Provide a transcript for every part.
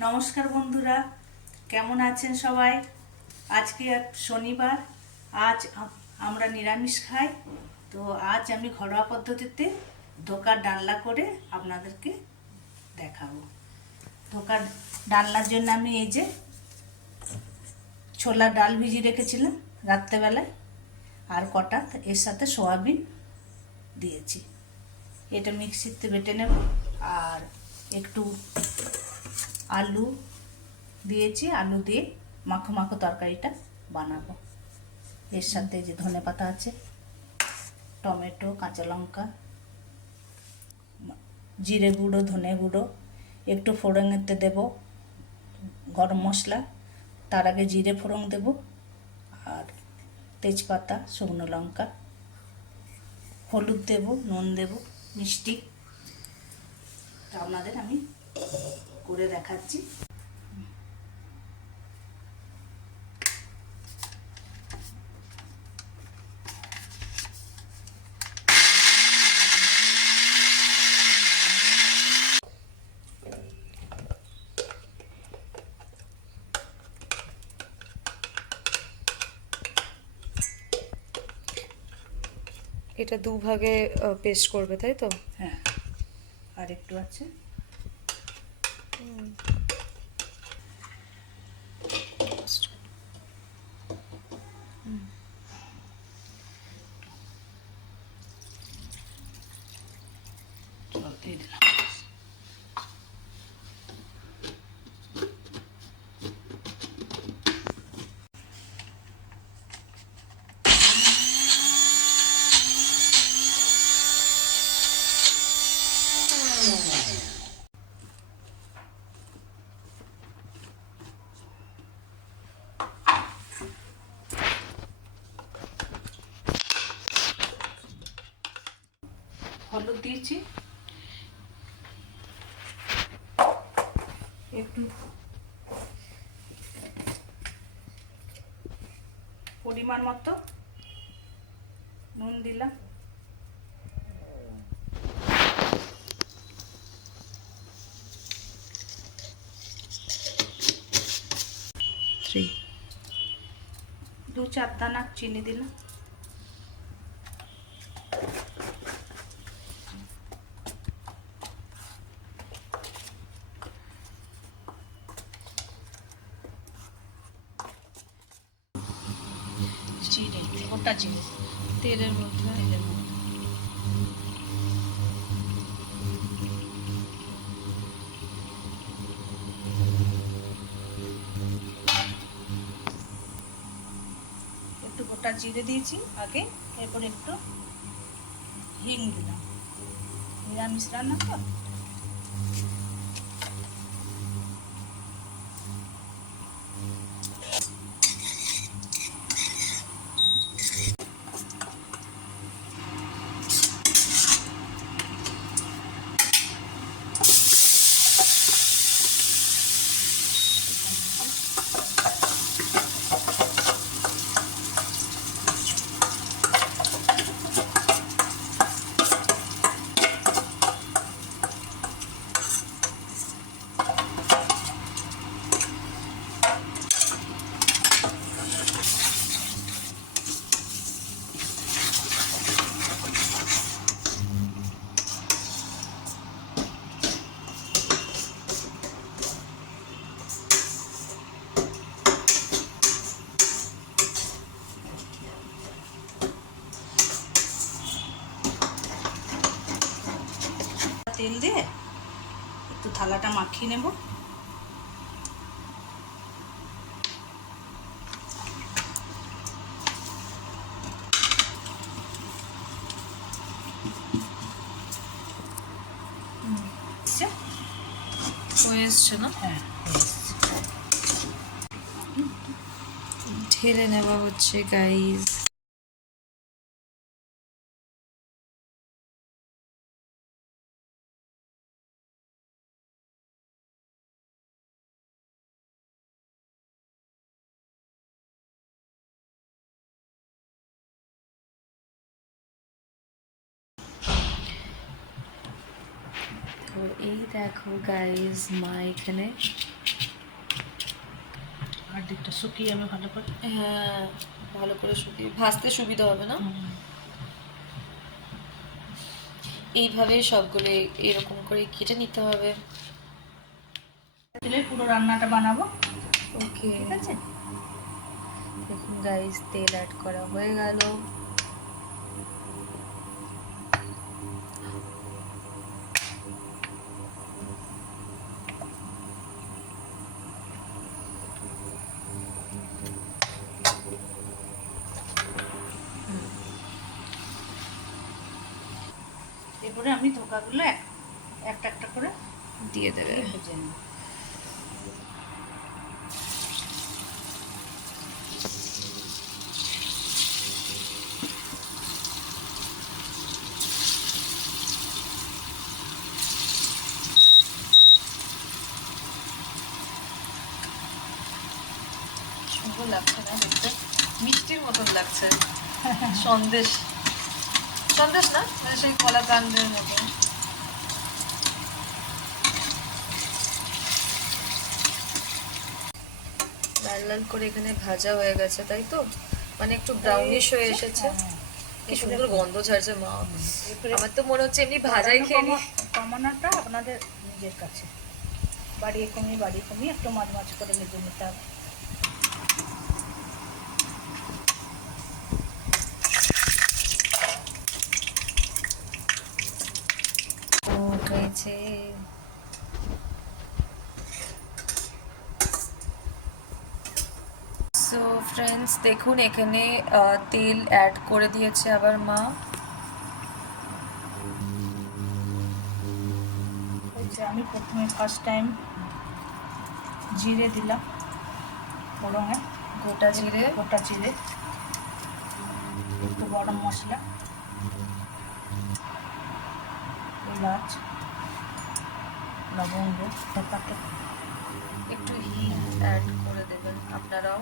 নমস্কার বন্ধুরা, কেমন আছেন সবাই? আজকে শনিবার। আজ আমরা নিরামিষ খাই। তো আজ আমি ঘরোয়া পদ্ধতিতে ধোকার ডালনা করে আপনাদেরকে দেখাবো। ধোকার ডালনার জন্য আমি এই যে ছোলার ডাল ভিজিয়ে রেখেছিলাম রাত্রেবেলায়, আর কটা এর সাথে সয়াবিন দিয়েছি। এটা মিক্সিতে বেটে নেব। আর একটু আলু দিয়েছি, আলু দিয়ে মাখো মাখো তরকারিটা বানাবো। এর সাথে যে ধনেপাতা আছে, টমেটো, কাঁচা লঙ্কা, জিরে গুঁড়ো, ধনে গুঁড়ো, একটু ফোড়নেতে দেব গরম মশলা, তার আগে জিরে ফোড়ন দেব, আর তেজপাতা, শুকনো লঙ্কা, হলুদ দেব, নুন দেব, মিষ্টি। আপনাদের আমি করে দেখাচ্ছি। এটা দুভাগে পেস্ট করবে, তাই তো? হ্যাঁ, আর একটু আছে। দিয়ে দিলাম। হলুদ দিয়েছি, একটু পরিমাণ মতো নুন দিলাম, দু চার দানা চিনি দিলাম, চিনি, গোটা চিনি তেলের মধ্যে। তেলের মধ্যে। একটু গোটা জিরে দিয়েছি আগে, এরপর একটু হিং দিলাম। নিরামিষ রান্না তো। তেল দিয়ে একটু থালাটা মাখিয়ে নেব। হয়ে এসছে না? হ্যাঁ, ঢেলে নেওয়া হচ্ছে গাইস। তো এই দেখো গাইস, মা এখানে আর দিকটা শুকিয়ে যাবে ভালো করে। হ্যাঁ, ভালো করে শুকিয়ে ভাজতে সুবিধা হবে না? এইভাবে সবগুলো এরকম করে কেটে নিতে হবে। তেলে পুরো রান্নাটা বানাবো। ওকে, ঠিক আছে। দেখুন গাইস, তেল অ্যাড করা হয়ে গেল। এরপরে আমি ধোকাগুলো একটা একটা করে দিয়ে দেবে। ভেজে নেব। সুন্দর লাগছে না দেখতে? মিষ্টির মতন লাগছে। সন্দেশ, সন্দেশ না, মানে সেই কলা কান্ডের মতো। লাল লাল করে এখানে ভাজা হয়ে গেছে, তাই তো? মানে একটু ব্রাউনিশ হয়ে এসেছে। কি সুন্দর গন্ধ ছাড়ছে মা। আমার তো মনে হচ্ছে এমনি ভাজাই খেয়ে নি। কমানোটা আপনাদের নিজের কাছে, বাড়িয়ে কমিয়ে একটু মাঝ মাঝ করে ভেজে নিতে হবে। ও হয়েছে। সো ফ্রেন্ডস, দেখুন এখানে তেল অ্যাড করে দিয়েছে আবার মা। আমি প্রথমে ফার্স্ট টাইম জিরে দিলাম, ফোড়নে গোটা জিরে, একটু গরম মশলা, এলাচ, লবঙ্গ, তেজপাতা, একটু হিং অ্যাড করে দেবেন আপনারাও।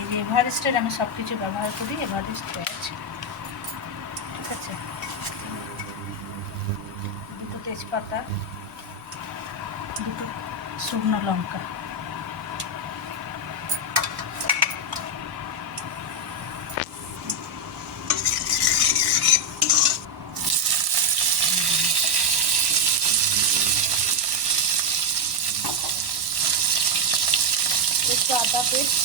এই যে এভারেস্টের আমি সব কিছু ব্যবহার করি, এভারেস্ট আছে, ঠিক আছে। দুটো তেজপাতা, দুটো শুকনো লঙ্কা, একটু আদা পেস্ট,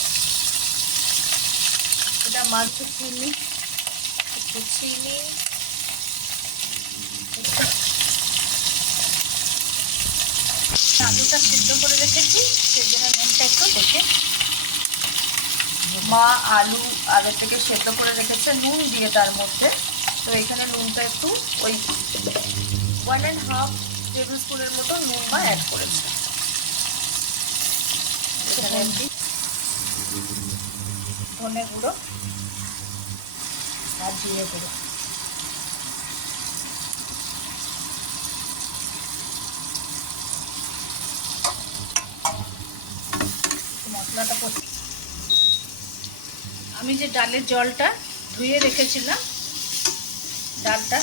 এটা মাছ, চিনি, একটু চিনি, আলুটা সিদ্ধ করে রেখেছি, সেই জন্য নুনটা একটু দেখে। মা আলু আগে থেকে সেদ্ধ করে রেখেছে নুন দিয়ে তার মধ্যে। তো এখানে নুনটা একটু ওই 1.5 টেবিল স্পুনের মতো নুন মা অ্যাড করেছে। এখানে ধনে গুঁড়ো আর জিরে গুঁড়ো, মশলাটা করছি। আমি যে ডালের জলটা ধুয়ে রেখেছিলাম, ডালটা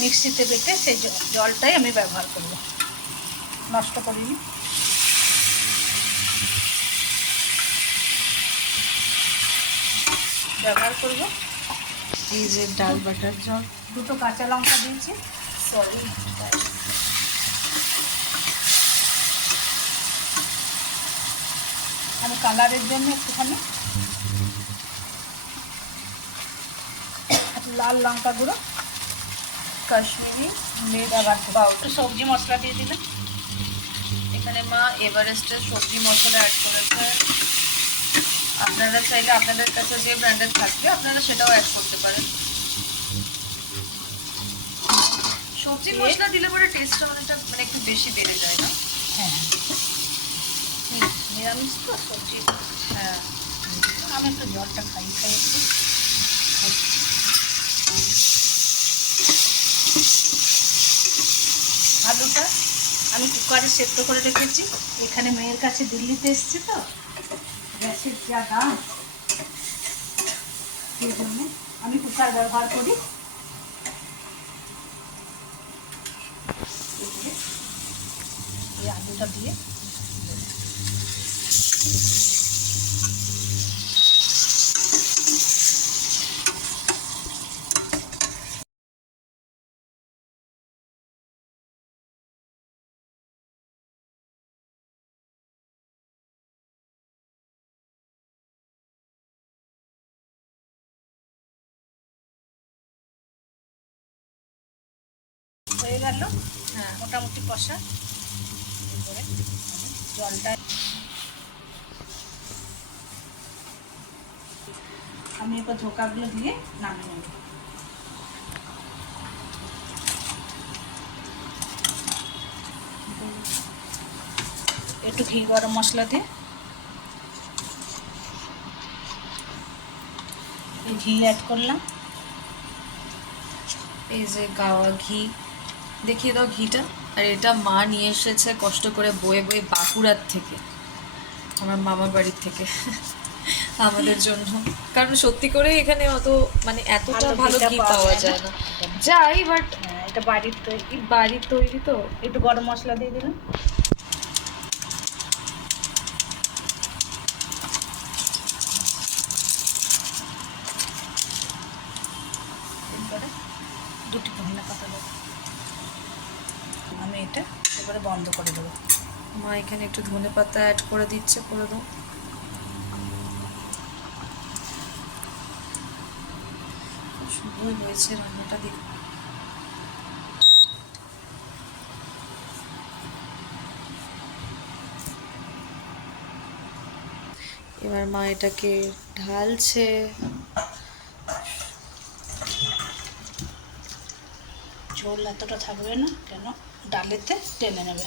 মিক্সিতে বেটে সেই জলটাই আমি ব্যবহার করব, নষ্ট করিনি। ব্যবহার করব এই যে ডাল বাটার জল, দুটো কাঁচা লঙ্কা দিয়েছি, সরি, আমি কালারের জন্য একটুখানি লাল লঙ্কা গুঁড়ো, কাশ্মীরি মির্চ ব্যবহার পাউডার। একটু সবজি মশলা দিয়ে দিলাম। এখানে মা এভারেস্টের সবজি মশলা অ্যাড করেছে। আপনারা চাইলে আপনাদের কাছে যে ব্র্যান্ডের থাকবে আপনারা সেটাও অ্যাড করতে পারেন। সবজি মশলা দিলে পরে টেস্টটা অনেকটা মানে একটু বেশি বেড়ে যায় না? হ্যাঁ, নিরামিষ তো সবজি। হ্যাঁ, আমি একটু জলটা খাই একটু। আলুটা আমি কুকারে সেদ্ধ করে রেখেছি। এখানে মেয়ের কাছে দিল্লিতে এসেছি তো, গ্যাসের যা দাম, সেই জন্য আমি কুকার ব্যবহার করি। এই আলুটা দিয়ে হয়ে গেল, হ্যাঁ মোটামুটি কষা। এরপরে জলটা আমি এবার ধোকাগুলো দিয়ে নামিয়ে নেব। একটু ঘি গরম মশলা দিয়ে ঘি অ্যাড করলাম। এই যে গাওয়া ঘি, দেখিয়ে দাও ঘিটা। আর এটা মা নিয়ে এসেছে কষ্ট করে বয়ে বয়ে বাঁকুড়ার থেকে, আমার মামার বাড়ির থেকে আমাদের জন্য। কারণ সত্যি করে এখানে অত মানে এতটা ভালো ঘি পাওয়া যায় না, যাই বাট এটা বাড়ির তৈরি, বাড়ির তৈরি তো। একটু গরম মশলা দিয়ে দিলাম। এরপরে দুটি ধনে পাতা দেবো। আমি এটা এবারে বন্ধ করে দেবো। মা এখানে একটু ধনে পাতা অ্যাড করে দিচ্ছে, করে দাও। সুন্দর হয়েছে রান্নাটা, দেখ। এবার মা এটাকে ঢালছে। ঝোল এতটা থাকবে না, কেন ডালেতে টেনে নেবে।